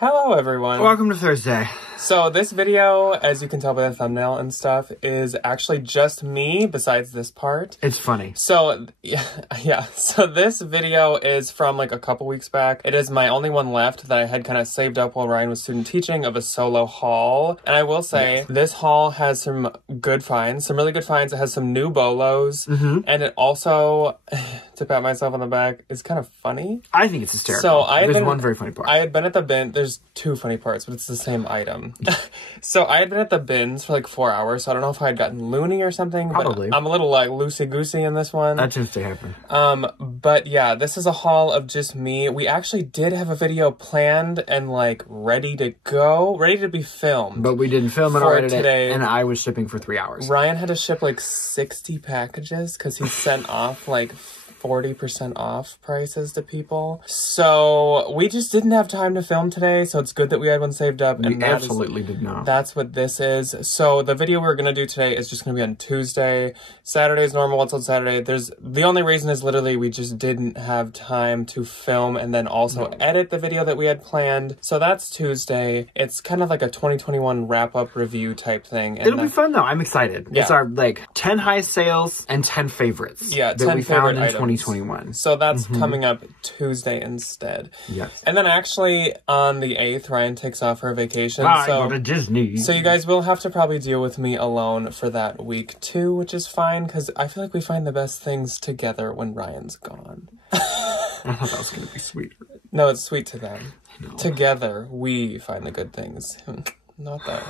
Hello everyone. Welcome to Thursday. So this video, as you can tell by the thumbnail and stuff, is actually just me besides this part. It's funny. So, yeah. So this video is from like a couple weeks back. It is my only one left that I had kind of saved up while Ryan was student teaching of a solo haul. And I will say, this haul has some good finds, some really good finds. It has some new BOLOs. And it also, to pat myself on the back, is kind of funny. I think it's hysterical. So There's one very funny part. I had been at the bin. There's two funny parts, but it's the same item. So I had been at the bins for like 4 hours, so I don't know if I had gotten loony or something. Probably. But I'm a little like loosey-goosey in this one. That tends to happen. But yeah, this is a haul of just me. We actually did have a video planned and like ready to go, ready to be filmed. But we didn't film it already today. And I was shipping for 3 hours. Ryan had to ship like 60 packages because he sent off like 40% off prices to people. So we just didn't have time to film today, so it's good that we had one saved up. And absolutely did not. That's what this is. So the video we're going to do today is just going to be on Tuesday. Saturday is normal. It's on Saturday. The only reason is literally we just didn't have time to film and then also edit the video that we had planned. So that's Tuesday. It's kind of like a 2021 wrap-up review type thing. And it'll be fun though. I'm excited. Yeah. It's our like 10 highest sales and 10 favorites. Yeah, that 10 we found in items. 2021. So that's coming up Tuesday instead. Yes. And then actually on the 8th, Ryan takes off for vacation. I so go to Disney. So you guys will have to probably deal with me alone for that week too, which is fine because I feel like we find the best things together when Ryan's gone. I thought that was going to be sweeter. No, it's sweet to them. Together, we find the good things. Not that.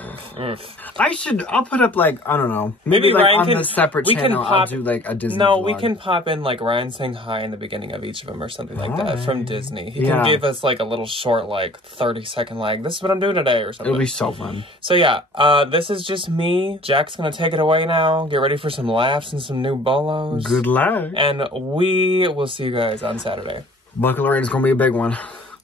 I'll put up like, I don't know. Maybe like Ryan on can, the separate channel, I'll do like a Disney No, vlog. we can pop in like Ryan saying hi in the beginning of each of them or something like that from Disney. He can give us like a little short, like 30-second like, this is what I'm doing today or something. It'll be so fun. So yeah, this is just me. Jack's gonna take it away now. Get ready for some laughs and some new BOLOs. Good luck. And we will see you guys on Saturday. Buckle in, it's gonna be a big one.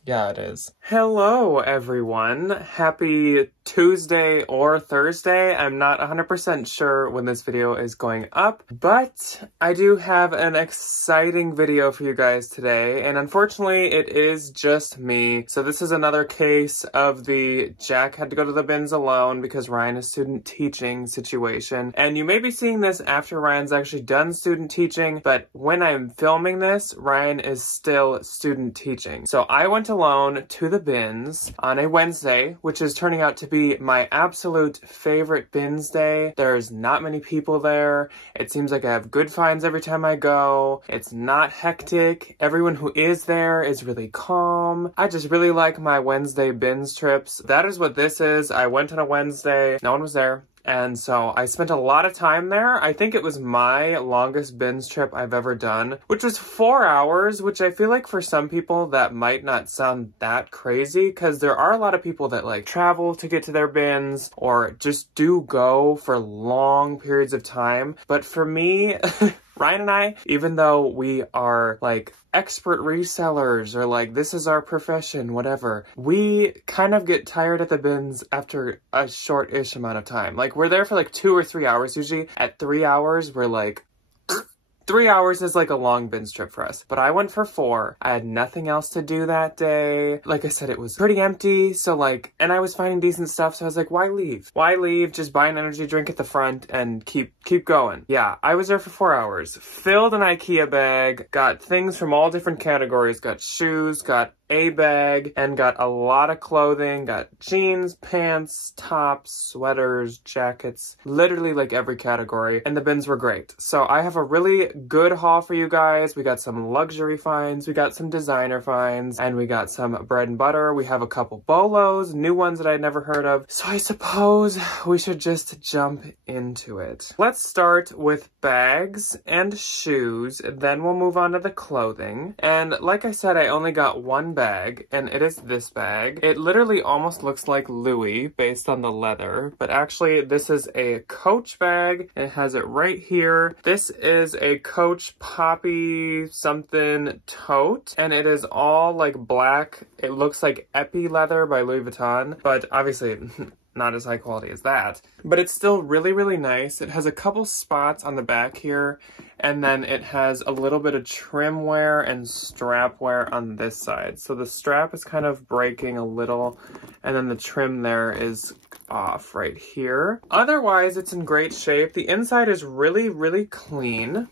Yeah, it is. Hello, everyone. Happy Tuesday or Thursday. I'm not 100% sure when this video is going up, but I do have an exciting video for you guys today, and unfortunately, it is just me. So this is another case of the Jack had to go to the bins alone because Ryan is student teaching situation, and you may be seeing this after Ryan's actually done student teaching, but when I'm filming this, Ryan is still student teaching. So I went alone to the bins on a Wednesday, which is turning out to be my absolute favorite bins day. There's not many people there. It seems like I have good finds every time I go. It's not hectic. Everyone who is there is really calm. I just really like my Wednesday bins trips. That is what this is. I went on a Wednesday. No one was there. And so I spent a lot of time there. I think it was my longest bins trip I've ever done, which was 4 hours, which I feel like for some people that might not sound that crazy because there are a lot of people that like travel to get to their bins or just do go for long periods of time. But for me, Ryan and I, even though we are like expert resellers or like this is our profession, whatever, we kind of get tired at the bins after a short-ish amount of time. Like we're there for like 2 or 3 hours usually. At 3 hours, we're like, 3 hours is like a long bins trip for us, but I went for 4. I had nothing else to do that day. Like I said, it was pretty empty. So like, and I was finding decent stuff. So I was like, why leave? Why leave? Just buy an energy drink at the front and keep going. Yeah, I was there for 4 hours. Filled an IKEA bag, got things from all different categories, got shoes, got a bag, and got a lot of clothing, got jeans, pants, tops, sweaters, jackets, literally like every category, and the bins were great. So I have a really good haul for you guys. We got some luxury finds, we got some designer finds, and we got some bread and butter. We have a couple BOLOs, new ones that I'd never heard of. So I suppose we should just jump into it. Let's start with bags and shoes, then we'll move on to the clothing. And like I said, I only got one bag, and it is this bag. It literally almost looks like Louis based on the leather, but actually this is a Coach bag. It has it right here. This is a Coach Poppy something tote, and it is all like black. It looks like Epi leather by Louis Vuitton, but obviously not as high quality as that, but it's still really, really nice. It has a couple spots on the back here, and then it has a little bit of trim wear and strap wear on this side. So the strap is kind of breaking a little, and then the trim there is off right here. Otherwise, it's in great shape. The inside is really, really clean.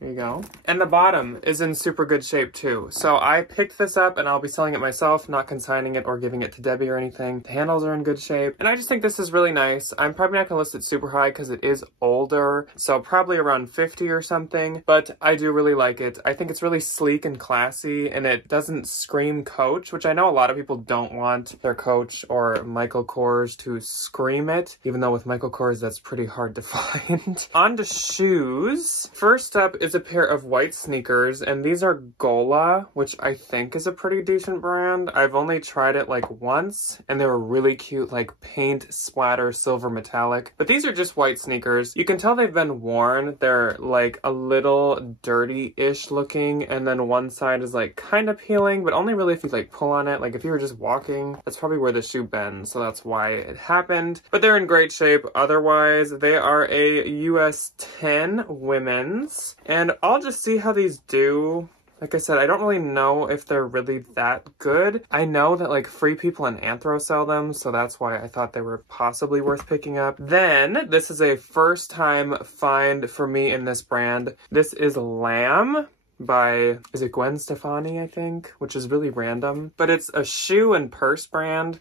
There you go. And the bottom is in super good shape too. So I picked this up and I'll be selling it myself, not consigning it or giving it to Debbie or anything. The handles are in good shape. And I just think this is really nice. I'm probably not gonna list it super high because it is older. So probably around 50 or something, but I do really like it. I think it's really sleek and classy, and it doesn't scream Coach, which I know a lot of people don't want their Coach or Michael Kors to scream it, even though with Michael Kors that's pretty hard to find. On to shoes. First up is a pair of white sneakers, and these are Gola, which I think is a pretty decent brand. I've only tried it like once, and they were really cute, like paint splatter silver metallic. But these are just white sneakers. You can tell they've been worn. They're like a little dirty-ish looking, and then one side is like kind of peeling, but only really if you like pull on it. Like if you were just walking, that's probably where the shoe bends, so that's why it happened. But they're in great shape. Otherwise, they are a US 10 women's, and I'll just see how these do. Like I said, I don't really know if they're really that good. I know that like Free People and Anthro sell them, so that's why I thought they were possibly worth picking up. Then, this is a first time find for me in this brand. This is Lamb by, is it Gwen Stefani, I think? Which is really random. But it's a shoe and purse brand,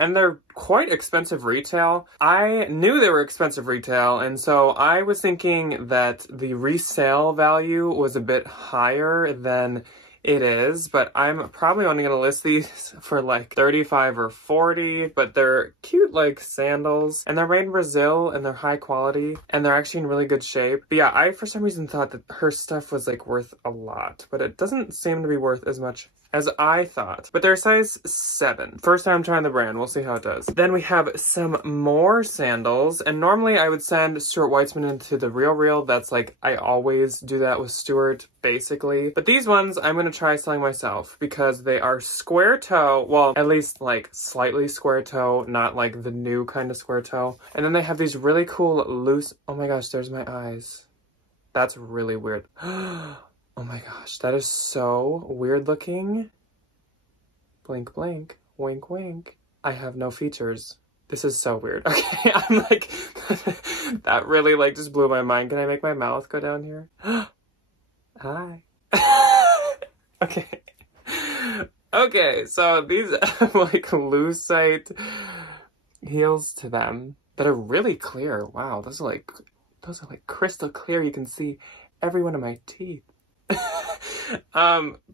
and they're quite expensive retail. I knew they were expensive retail, and so I was thinking that the resale value was a bit higher than it is, but I'm probably only going to list these for like 35 or 40, but they're cute like sandals, and they're made in Brazil, and they're high quality, and they're actually in really good shape. But yeah, I for some reason thought that her stuff was like worth a lot, but it doesn't seem to be worth as much as I thought. But they're size 7. First time trying the brand, we'll see how it does. Then we have some more sandals, and normally I would send Stuart Weitzman into the Real. That's like, I always do that with Stuart, basically. But these ones I'm gonna try selling myself because they are square toe, well, at least like slightly square toe, not like the new kind of square toe. And then they have these really cool loose, oh my gosh, there's my eyes. That's really weird. Oh my gosh, that is so weird looking. Blink, blink, wink, wink. I have no features. This is so weird. Okay, I'm like, that really like just blew my mind. Can I make my mouth go down here? Hi. Okay. Okay, so these have like lucite heels to them that are really clear. Wow, those are like crystal clear. You can see every one of my teeth.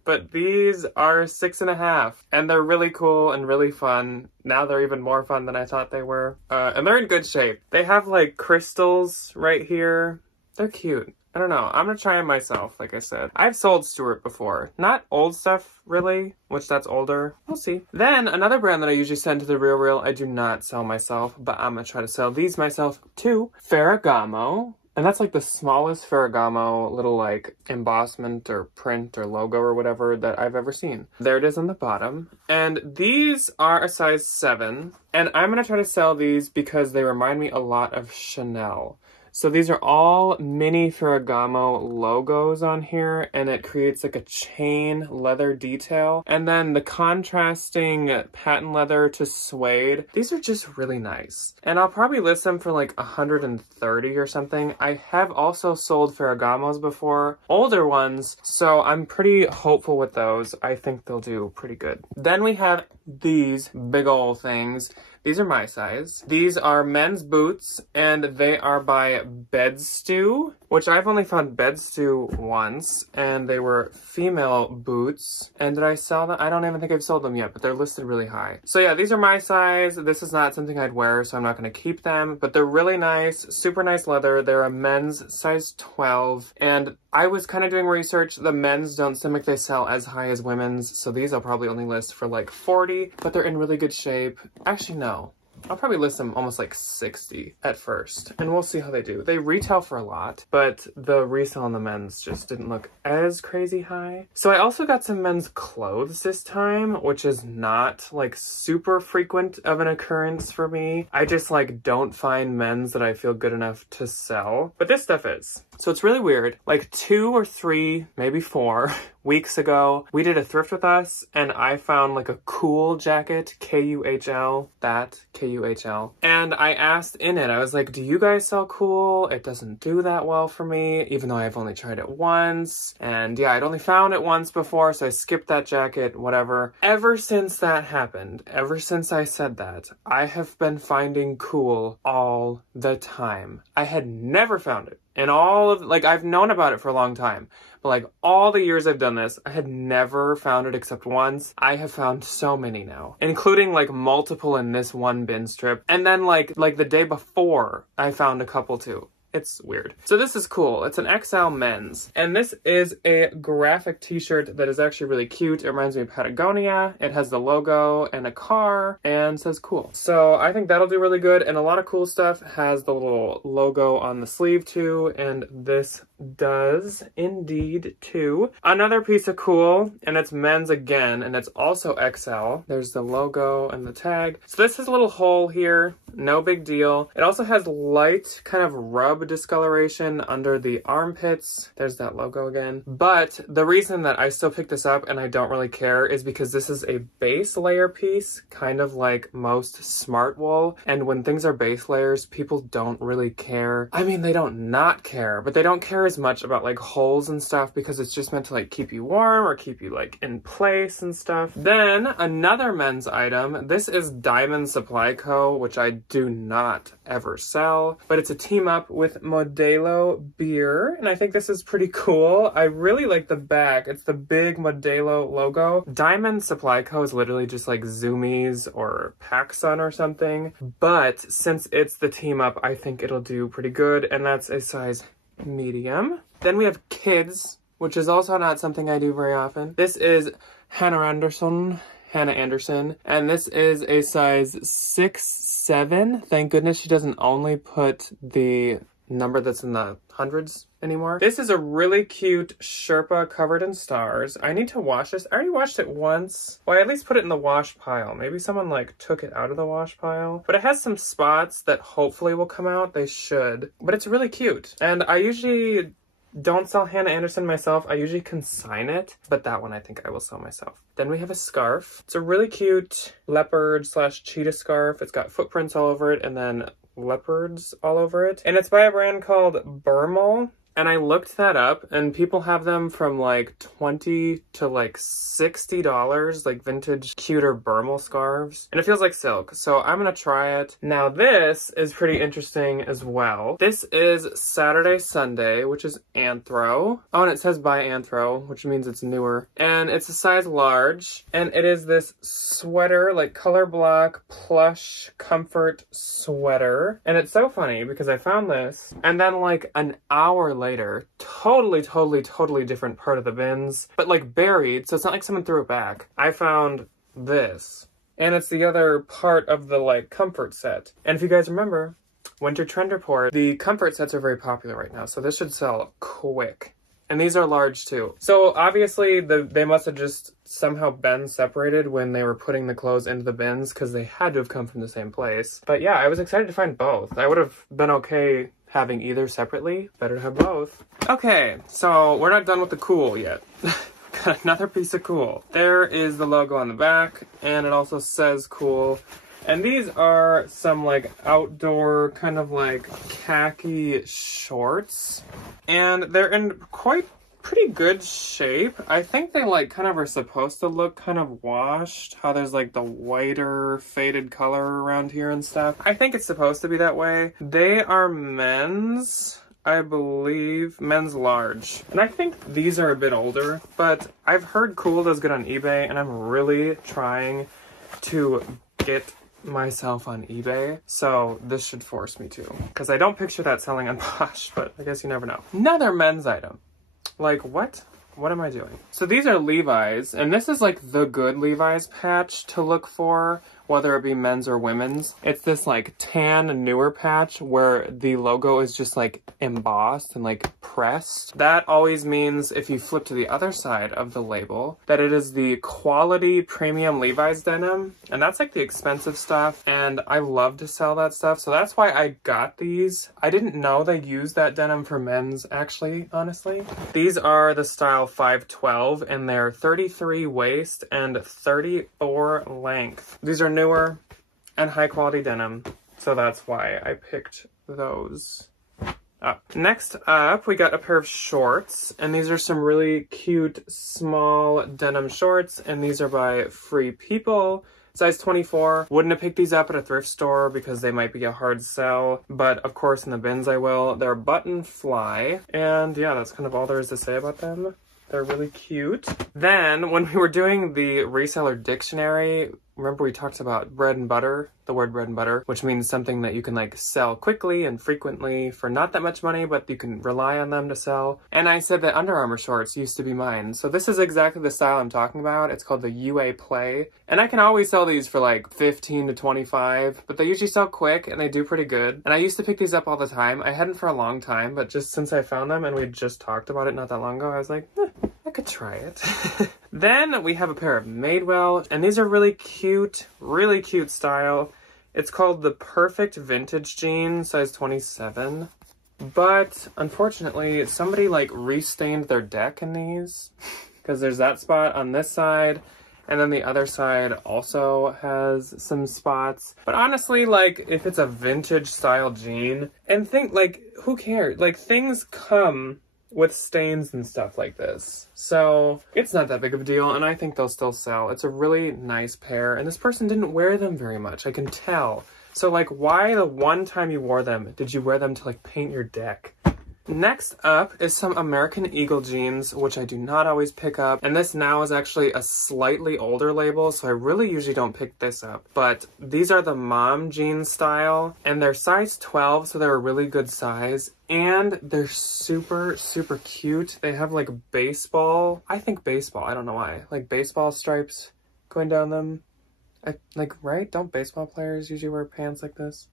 But these are 6.5, and they're really cool and really fun. Now they're even more fun than I thought they were. And they're in good shape. They have like crystals right here. They're cute. I don't know. I'm gonna try them myself, like I said. I've sold Stuart before. Not old stuff, really, which that's older. We'll see. Then, another brand that I usually send to the Real, I do not sell myself, but I'm gonna try to sell these myself too. Ferragamo. And that's like the smallest Ferragamo little like embossment or print or logo or whatever that I've ever seen. There it is on the bottom. And these are a size 7. And I'm gonna try to sell these because they remind me a lot of Chanel. So these are all mini Ferragamo logos on here, and it creates like a chain leather detail. And then the contrasting patent leather to suede. These are just really nice. And I'll probably list them for like 130 or something. I have also sold Ferragamos before, older ones, so I'm pretty hopeful with those. I think they'll do pretty good. Then we have these big old things. These are my size. These are men's boots, and they are by Bed Stew, which I've only found Bed Stew once, and they were female boots. And did I sell them? I don't even think I've sold them yet, but they're listed really high. So yeah, these are my size. This is not something I'd wear, so I'm not gonna keep them, but they're really nice, super nice leather. They're a men's size 12, and I was kind of doing research. The men's don't seem like they sell as high as women's, so these I'll probably only list for like 40, but they're in really good shape. Actually, no. I'll probably list them almost like 60 at first, and we'll see how they do. They retail for a lot, but the resale on the men's just didn't look as crazy high. So I also got some men's clothes this time, which is not like super frequent of an occurrence for me. I just like don't find men's that I feel good enough to sell, but this stuff is. So it's really weird. Like 2 or 3, maybe 4 weeks ago, we did a thrift with us and I found like a cool jacket, K-U-H-L, that, K-U-H-L. And I asked in it, I was like, do you guys sell cool? It doesn't do that well for me, even though I've only tried it once. And yeah, I'd only found it once before, so I skipped that jacket, whatever. Ever since that happened, ever since I said that, I have been finding cool all the time. I had never found it. And all of, like, I've known about it for a long time, but like all the years I've done this, I had never found it except once. I have found so many now, including like multiple in this one bin strip. And then like the day before, I found a couple too. It's weird. So this is cool. It's an XL men's. And this is a graphic t-shirt that is actually really cute. It reminds me of Patagonia. It has the logo and a car and says cool. So I think that'll do really good. And a lot of cool stuff has the little logo on the sleeve too. And this does indeed too. Another piece of cool, and it's men's again, and it's also XL. There's the logo and the tag. So this has a little hole here. No big deal. It also has light kind of rub discoloration under the armpits. There's that logo again. But the reason that I still picked this up and I don't really care is because this is a base layer piece, kind of like most smart wool. And when things are base layers, people don't really care. I mean, they don't not care, but they don't care as much about like holes and stuff because it's just meant to like keep you warm or keep you like in place and stuff. Then another men's item. This is Diamond Supply Co., which I do not ever sell, but it's a team up with Modelo beer, and I think this is pretty cool. I really like the back. It's the big Modelo logo. Diamond Supply Co. is literally just like Zoomies or PacSun or something, but since it's the team up, I think it'll do pretty good, and that's a size medium. Then we have kids, which is also not something I do very often. This is Hannah Anderson, and this is a size 6'7". Thank goodness she doesn't only put the number that's in the hundreds anymore. This is a really cute Sherpa covered in stars. I need to wash this. I already washed it once. Well, I at least put it in the wash pile. Maybe someone like took it out of the wash pile. But it has some spots that hopefully will come out. They should. But it's really cute. And I usually don't sell Hannah Anderson myself. I usually consign it, but that one I think I will sell myself. Then we have a scarf. It's a really cute leopard / cheetah scarf. It's got footprints all over it and then leopards all over it. And it's by a brand called Burmel. And I looked that up, and people have them from like $20 to like $60, like vintage, cuter Burmel scarves. And it feels like silk, so I'm gonna try it. Now this is pretty interesting as well. This is Saturday Sunday, which is Anthro. Oh, and it says by Anthro, which means it's newer. And it's a size large, and it is this sweater, like color block, plush, comfort sweater. And it's so funny because I found this, and then like an hour later, totally different part of the bins, but like buried, so it's not like someone threw it back. I found this, and it's the other part of the like comfort set. And if you guys remember, Winter Trend Report, the comfort sets are very popular right now, so this should sell quick. And these are large too. So obviously they must have just somehow been separated when they were putting the clothes into the bins because they had to have come from the same place. But yeah, I was excited to find both. I would have been okay having either separately. Better to have both. Okay, so we're not done with the cool yet. Got another piece of cool. There is the logo on the back, and it also says cool. And these are some like outdoor kind of like khaki shorts. And they're in pretty good shape. I think they like kind of are supposed to look kind of washed. How there's like the whiter faded color around here and stuff. I think it's supposed to be that way. They are men's, I believe, men's large. And I think these are a bit older, but I've heard cool does good on eBay, and I'm really trying to get myself on eBay, so this should force me to, because I don't picture that selling on Posh, but I guess you never know. Another men's item. Like, what? what am I doing? So these are Levi's, and this is like the good Levi's patch to look for, whether it be men's or women's. It's this like tan newer patch where the logo is just like embossed and like pressed. That always means if you flip to the other side of the label that it is the quality premium Levi's denim, and that's like the expensive stuff, and I love to sell that stuff, so that's why I got these. I didn't know they used that denim for men's actually, honestly. These are the style 512 and they're 33 waist and 34 length. These are newer and high quality denim, so that's why I picked those up. Next up, we got a pair of shorts, and these are some really cute small denim shorts, and these are by Free People, size 24. Wouldn't have picked these up at a thrift store because they might be a hard sell, but of course in the bins I will. They're button fly, and yeah, that's kind of all there is to say about them. They're really cute. Then, when we were doing the reseller dictionary, remember we talked about bread and butter, the word bread and butter, which means something that you can like sell quickly and frequently for not that much money, but you can rely on them to sell. And I said that Under Armour shorts used to be mine. So this is exactly the style I'm talking about. It's called the UA Play. And I can always sell these for like 15 to 25, but they usually sell quick and they do pretty good. And I used to pick these up all the time. I hadn't for a long time, but just since I found them and we just talked about it not that long ago, I was like, I could try it. Then we have a pair of Madewell, and these are really cute style. It's called the Perfect Vintage Jean, size 27. But unfortunately, somebody like restained their deck in these because there's that spot on this side, and then the other side also has some spots. But honestly, like, if it's a vintage style jean, and think, like, who cares? Like, things come with stains and stuff like this, so it's not that big of a deal, and I think they'll still sell. It's a really nice pair, and this person didn't wear them very much, I can tell. So like, why the one time you wore them did you wear them to like paint your deck? Next up is some American Eagle jeans, which I do not always pick up, and this now is actually a slightly older label, so I really usually don't pick this up. But these are the mom jeans style, and they're size 12, so they're a really good size, and they're super cute. They have like baseball, I think baseball, I don't know why, like baseball stripes going down them. Right? Don't baseball players usually wear pants like this?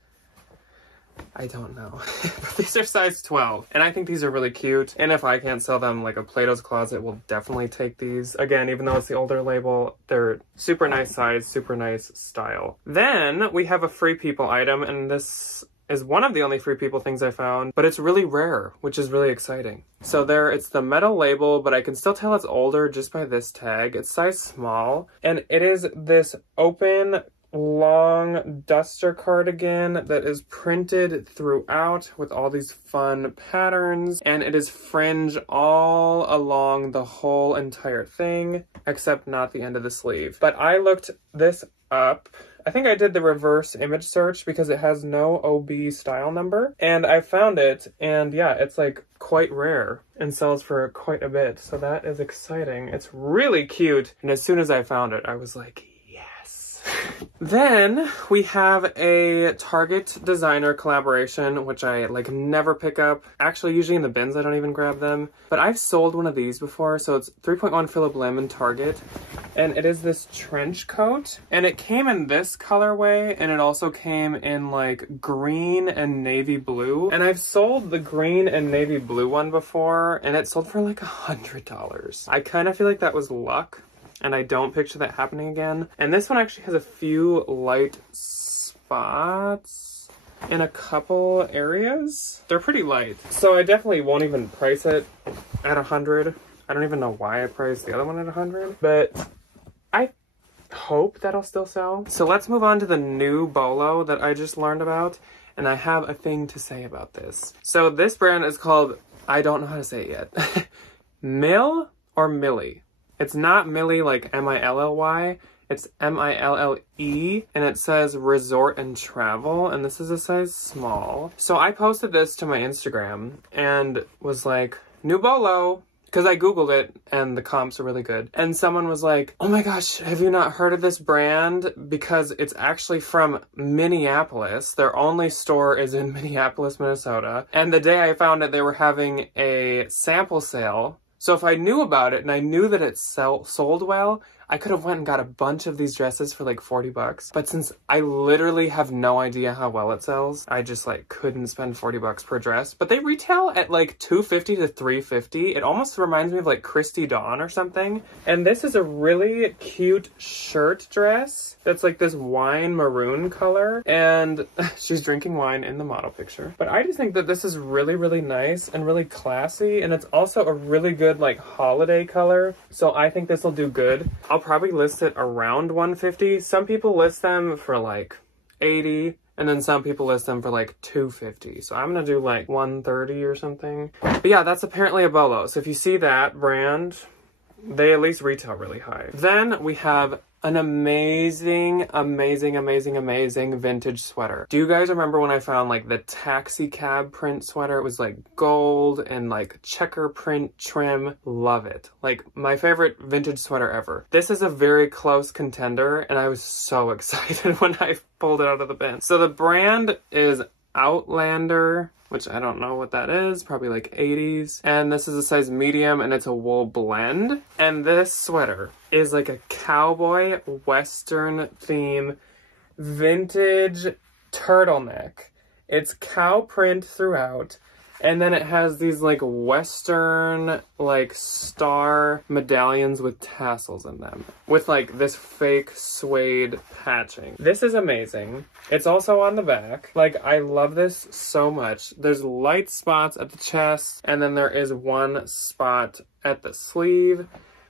I don't know. But these are size 12, and I think these are really cute, and if I can't sell them, like a Plato's Closet will definitely take these. Again, even though it's the older label, they're super nice size, super nice style. Then we have a Free People item, and this is one of the only Free People things I found, but it's really rare, which is really exciting. So there, it's the metal label, but I can still tell it's older just by this tag. It's size small, and it is this open long duster cardigan that is printed throughout with all these fun patterns, and it is fringe all along the whole entire thing, except not the end of the sleeve. But I looked this up. I think I did the reverse image search because it has no OB style number, and I found it, and yeah, it's like quite rare and sells for quite a bit, so that is exciting. It's really cute, and as soon as I found it, I was like, Then we have a Target designer collaboration, which I like never pick up. Actually, usually in the bins, I don't even grab them. But I've sold one of these before, so it's 3.1 Phillip Lim in Target. And it is this trench coat. And it came in this colorway, and it also came in like green and navy blue. And I've sold the green and navy blue one before, and it sold for like $100. I kind of feel like that was luck, and I don't picture that happening again. And this one actually has a few light spots in a couple areas. They're pretty light, so I definitely won't even price it at 100. I don't even know why I priced the other one at 100, but I hope that'll still sell. So let's move on to the new Bolo that I just learned about, and I have a thing to say about this. So this brand is called, I don't know how to say it yet, Mill or Millie? It's not Millie like M-I-L-L-Y, it's M-I-L-L-E, and it says Resort and Travel, and this is a size small. So I posted this to my Instagram and was like, new Bolo, because I Googled it and the comps are really good. And someone was like, oh my gosh, have you not heard of this brand? Because it's actually from Minneapolis. Their only store is in Minneapolis, Minnesota. And the day I found it, they were having a sample sale. So if I knew about it and I knew that it sold well, I could have went and got a bunch of these dresses for like 40 bucks. But since I literally have no idea how well it sells, I just like couldn't spend 40 bucks per dress. But they retail at like $250 to $350. It almost reminds me of like Christy Dawn or something. And this is a really cute shirt dress that's like this wine maroon color. And she's drinking wine in the model picture. But I just think that this is really, really nice and really classy. And it's also a really good like holiday color. So I think this will do good. I'll probably list it around $150. Some people list them for like $80, and then some people list them for like $250. So I'm gonna do like $130 or something. But yeah, that's apparently a Bolo. So if you see that brand, they at least retail really high. Then we have an amazing vintage sweater. Do you guys remember when I found like the taxi cab print sweater? It was like gold and like checker print trim. Love it. Like my favorite vintage sweater ever. This is a very close contender and I was so excited when I pulled it out of the bin. So the brand is Outlander, which I don't know what that is, probably like 80s. And this is a size medium and it's a wool blend. And this sweater is like a cowboy western theme vintage turtleneck. It's cow print throughout. And then it has these like western like star medallions with tassels in them. With like this fake suede patching. This is amazing. It's also on the back. Like I love this so much. There's light spots at the chest and then there is one spot at the sleeve.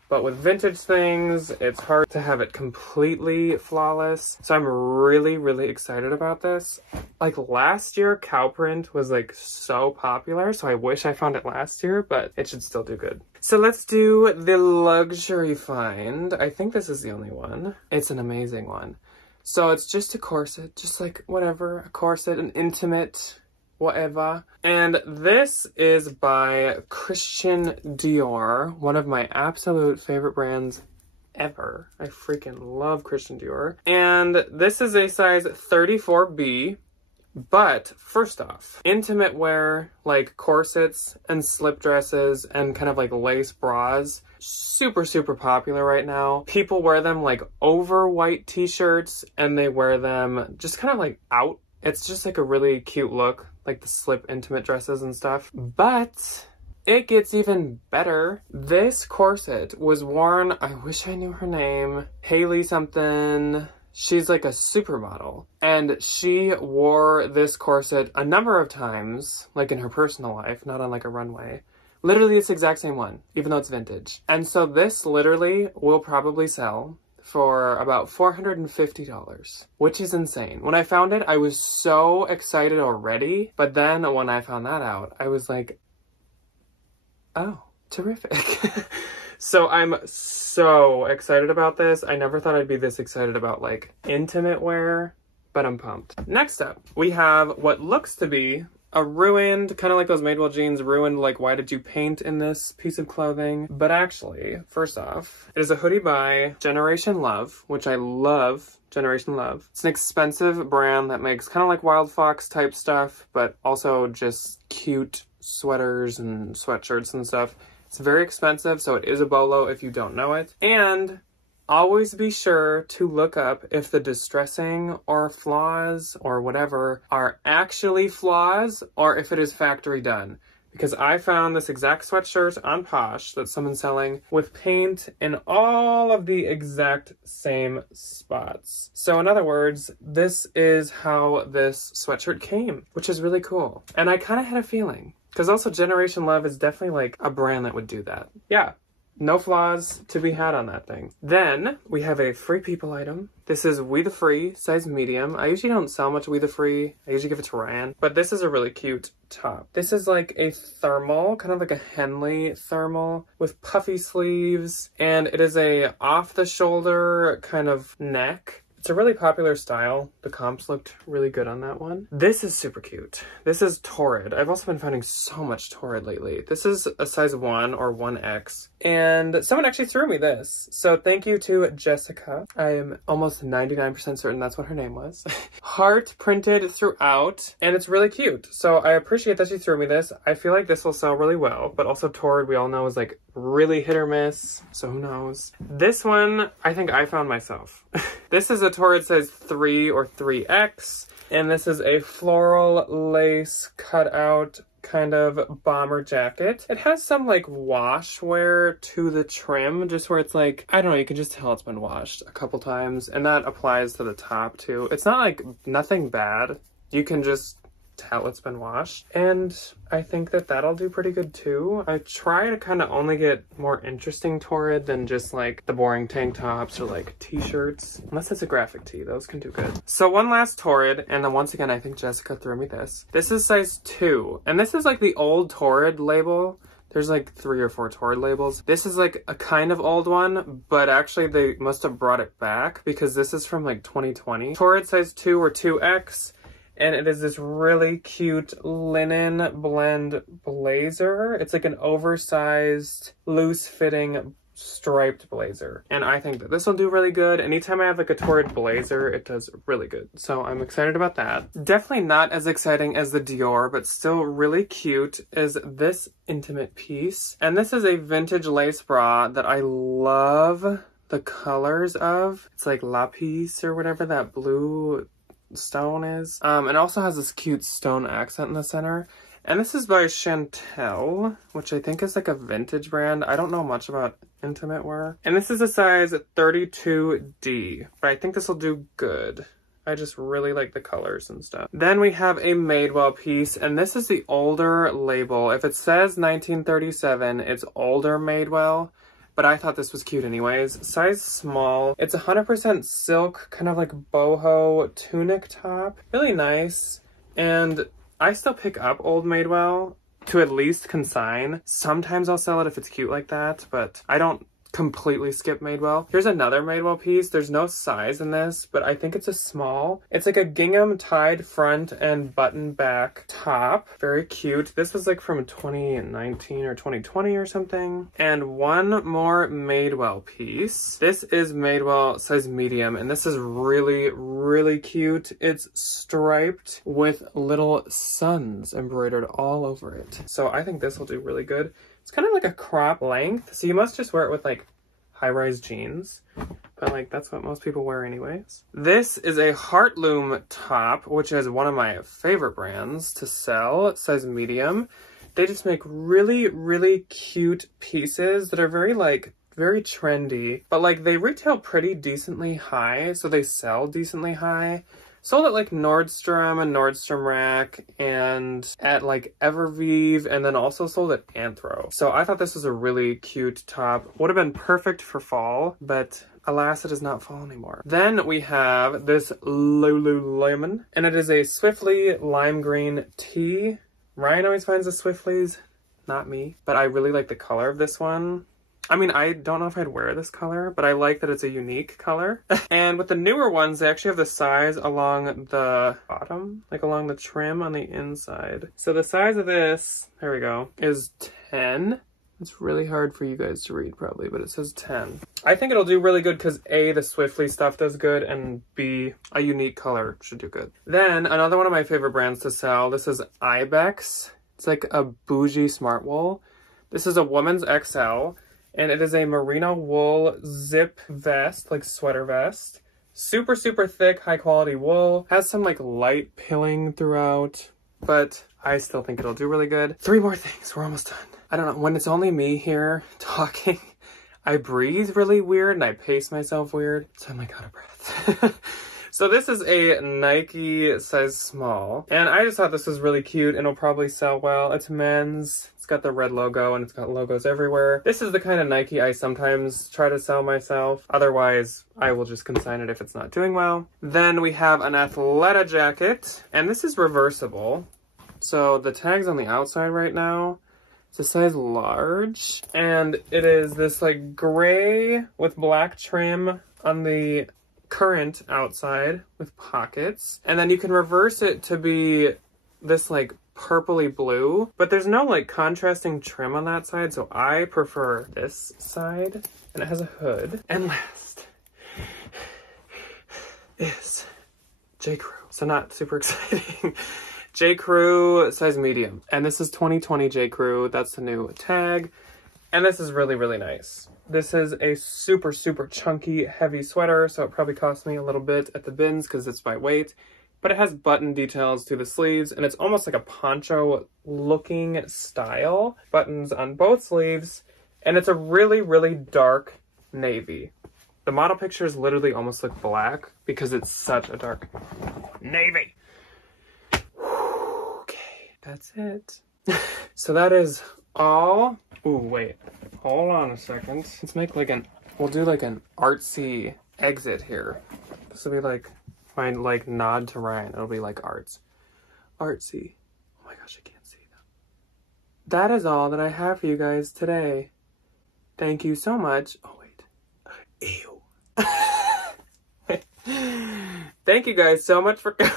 But with vintage things, it's hard to have it completely flawless. So I'm really, really excited about this. Like last year, cow print was like so popular. So I wish I found it last year, but it should still do good. So let's do the luxury find. I think this is the only one. It's an amazing one. So it's just a corset, just like whatever, a corset, an intimate whatever. And this is by Christian Dior, one of my absolute favorite brands ever. I freaking love Christian Dior. And this is a size 34B. But first off, intimate wear, like corsets and slip dresses and kind of like lace bras, super, super popular right now. People wear them like over white t-shirts and they wear them just kind of like out. It's just like a really cute look, like the slip intimate dresses and stuff. But it gets even better. This corset was worn, I wish I knew her name, Haley something. She's like a supermodel. And she wore this corset a number of times, like in her personal life, not on like a runway. Literally this exact same one, even though it's vintage. And so this literally will probably sell for about $450, which is insane. When I found it, I was so excited already, but then when I found that out, I was like, oh, terrific. So I'm so excited about this. I never thought I'd be this excited about like intimate wear, but I'm pumped. Next up, we have what looks to be a ruined, kind of like those Madewell jeans, ruined, like, why did you paint in this piece of clothing? But actually, first off, it is a hoodie by Generation Love, which I love. Generation Love. It's an expensive brand that makes kind of like Wild Fox type stuff, but also just cute sweaters and sweatshirts and stuff. It's very expensive, so it is a Bolo if you don't know it. And always be sure to look up if the distressing or flaws or whatever are actually flaws or if it is factory done. Because I found this exact sweatshirt on Posh that someone's selling with paint in all of the exact same spots. So in other words, this is how this sweatshirt came, which is really cool. And I kind of had a feeling, because also Generation Love is definitely like a brand that would do that. Yeah. No flaws to be had on that thing. Then we have a Free People item. This is We The Free, size medium. I usually don't sell much We The Free. I usually give it to Ryan. But this is a really cute top. This is like a thermal, kind of like a Henley thermal with puffy sleeves. And it is a off-the-shoulder kind of neck. It's a really popular style. The comps looked really good on that one. This is super cute. This is Torrid. I've also been finding so much Torrid lately. This is a size 1 or 1X. And someone actually threw me this. So thank you to Jessica. I am almost 99% certain that's what her name was. Heart printed throughout. And it's really cute. So I appreciate that she threw me this. I feel like this will sell really well. But also Torrid, we all know, is like really hit or miss, so who knows. This one, I think I found myself. This is a torrid size 3 or 3X, and this is a floral lace cutout kind of bomber jacket. It has some like wash wear to the trim, just where it's like, I don't know, you can just tell it's been washed a couple times, and that applies to the top too. It's not like nothing bad. You can just tell it's been washed, and I think that that'll do pretty good too. I try to kind of only get more interesting torrid than just like the boring tank tops or like t-shirts, unless it's a graphic tee. Those can do good. So one last torrid, and then once again I think Jessica threw me this. This is size 2, and this is like the old torrid label. There's like 3 or 4 torrid labels. This is like a kind of old one, but actually they must have brought it back because this is from like 2020. Torrid size 2 or 2X. And it is this really cute linen blend blazer. It's like an oversized, loose-fitting, striped blazer. And I think that this will do really good. Anytime I have like a torrid blazer, it does really good. So I'm excited about that. Definitely not as exciting as the Dior, but still really cute is this intimate piece. And this is a vintage lace bra that I love the colors of. It's like lapis or whatever that blue stone is. It also has this cute stone accent in the center. And this is by Chantel, which I think is like a vintage brand. I don't know much about intimate wear. And this is a size 32D, but I think this will do good. I just really like the colors and stuff. Then we have a Madewell piece, and this is the older label. If it says 1937, it's older Madewell. But I thought this was cute anyways. Size small. It's 100% silk, kind of like boho tunic top. Really nice. And I still pick up old Madewell to at least consign. Sometimes I'll sell it if it's cute like that, but I don't completely skip Madewell. Here's another Madewell piece. There's no size in this, but I think it's a small. It's like a gingham tied front and button back top. Very cute. This was like from 2019 or 2020 or something. And one more Madewell piece. This is Madewell size medium, and this is really, really cute. It's striped with little suns embroidered all over it. So I think this will do really good. It's kind of like a crop length, so you must just wear it with like high-rise jeans, but like that's what most people wear anyways. This is a Heartloom top, which is one of my favorite brands to sell, size medium. They just make really, really cute pieces that are very trendy, but like they retail pretty decently high, so they sell decently high. Sold at like Nordstrom and Nordstrom Rack and at like Evervive, and then also sold at Anthro. So I thought this was a really cute top. Would have been perfect for fall, but alas, it is not fall anymore. Then we have this Lululemon, and it is a Swiftly lime green tee. Ryan always finds the Swiftlys, not me, but I really like the color of this one. I mean, I don't know if I'd wear this color, but I like that it's a unique color. And with the newer ones, they actually have the size along the bottom, like along the trim on the inside. So the size of this, there we go, is 10. It's really hard for you guys to read probably, but it says 10. I think it'll do really good because A, the Swiftly stuff does good, and B, a unique color should do good. Then another one of my favorite brands to sell, this is Ibex. It's like a bougie smart wool. This is a woman's XL. And it is a merino wool zip vest, like sweater vest. Super, super thick, high quality wool. Has some like light pilling throughout, but I still think it'll do really good. 3 more things, we're almost done. I don't know, when it's only me here talking, I breathe really weird and I pace myself weird, so I'm like out of breath. So this is a Nike size small, and I just thought this was really cute and it'll probably sell well. It's men's. It's got the red logo and it's got logos everywhere. This is the kind of Nike I sometimes try to sell myself. Otherwise, I will just consign it if it's not doing well. Then we have an Athleta jacket, and this is reversible. So the tag's on the outside right now. It's a size large, and it is this like gray with black trim on the current outside with pockets. And then you can reverse it to be this like purpley blue, but there's no like contrasting trim on that side, so I prefer this side, and it has a hood. And last is J. Crew. So not super exciting. J. Crew size medium, and this is 2020 J. Crew. That's the new tag. And this is really, really nice. This is a super, super chunky, heavy sweater, so it probably cost me a little bit at the bins because it's by weight. But it has button details to the sleeves, and it's almost like a poncho-looking style. Buttons on both sleeves, and it's a really, really dark navy. The model pictures literally almost look black because it's such a dark navy. Okay, that's it. So that is all. Ooh, wait. Hold on a second. Let's make like we'll do like an artsy exit here. This will be like my like nod to Ryan. It'll be like artsy. Oh my gosh, I can't see them. That is all that I have for you guys today. Thank you so much. Oh wait. Ew. Thank you guys so much for coming.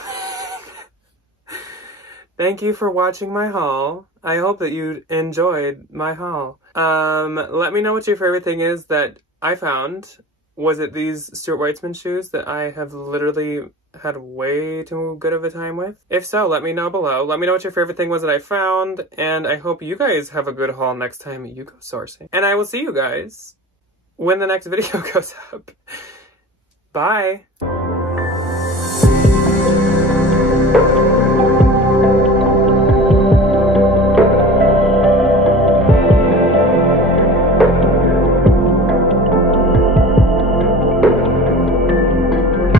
Thank you for watching my haul. I hope that you enjoyed my haul. Let me know what your favorite thing is that I found. Was it these Stuart Weitzman shoes that I have literally had way too good of a time with? If so, let me know below. Let me know what your favorite thing was that I found, and I hope you guys have a good haul next time you go sourcing. And I will see you guys when the next video goes up. Bye!